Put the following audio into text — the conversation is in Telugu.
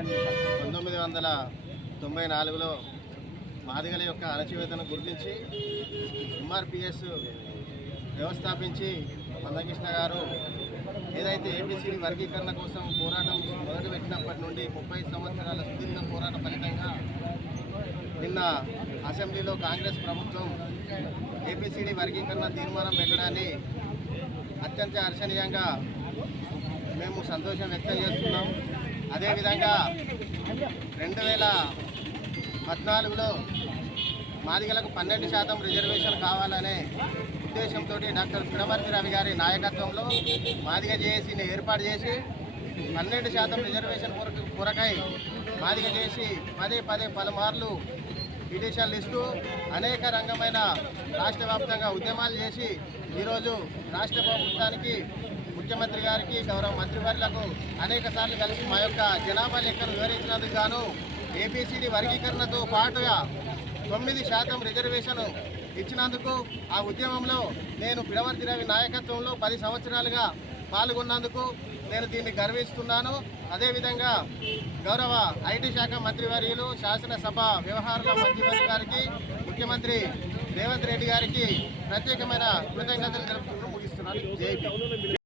1994లో మాదిగల యొక్క అణచివేతను గుర్తించి ఎంఆర్పిఎస్ వ్యవస్థాపించి మందకృష్ణ గారు ఏదైతే ఏబీసీ వర్గీకరణ కోసం పోరాటం మొదలుపెట్టినప్పటి నుండి 30 సంవత్సరాల సుదీర్ఘ పోరాట ఫలితంగా నిన్న అసెంబ్లీలో కాంగ్రెస్ ప్రభుత్వం ఏబీసీడీ వర్గీకరణ తీర్మానం పెట్టడాన్ని అత్యంత హర్షణీయంగా మేము సంతోషం వ్యక్తం చేస్తున్నాం. అదేవిధంగా 2014లో మాదిగలకు 12% రిజర్వేషన్ కావాలనే ఉద్దేశంతో డాక్టర్ పిడమర్తి రవి గారి నాయకత్వంలో మాదిగ జేఏసీని ఏర్పాటు చేసి 12% రిజర్వేషన్ కొరకై మాదిగ చేసి పదే పలుమార్లు పిటిషన్లు ఇస్తూ అనేక రంగమైన రాష్ట్ర వ్యాప్తంగా ఉద్యమాలు చేసి ఈరోజు రాష్ట్ర ప్రభుత్వానికి ముఖ్యమంత్రి గారికి గౌరవ మంత్రివర్యులకు అనేక సార్లు కలిసి మా యొక్క జనాభా లెక్కను వివరించినందుకు గాను ఏబీసీడీ వర్గీకరణతో పాటుగా 9% రిజర్వేషన్ ఇచ్చినందుకు ఆ ఉద్యమంలో నేను పిడమర్తి రవి నాయకత్వంలో 10 సంవత్సరాలుగా పాల్గొన్నందుకు నేను దీన్ని గర్విస్తున్నాను. అదేవిధంగా గౌరవ ఐటీ శాఖ మంత్రివర్యులు శాసనసభ వ్యవహారాల మంత్రివర్యులు గారికి ముఖ్యమంత్రి రేవంత్ రెడ్డి గారికి ప్రత్యేకమైన కృతజ్ఞతలు తెలుపుతూ ముగిస్తున్నాను. జై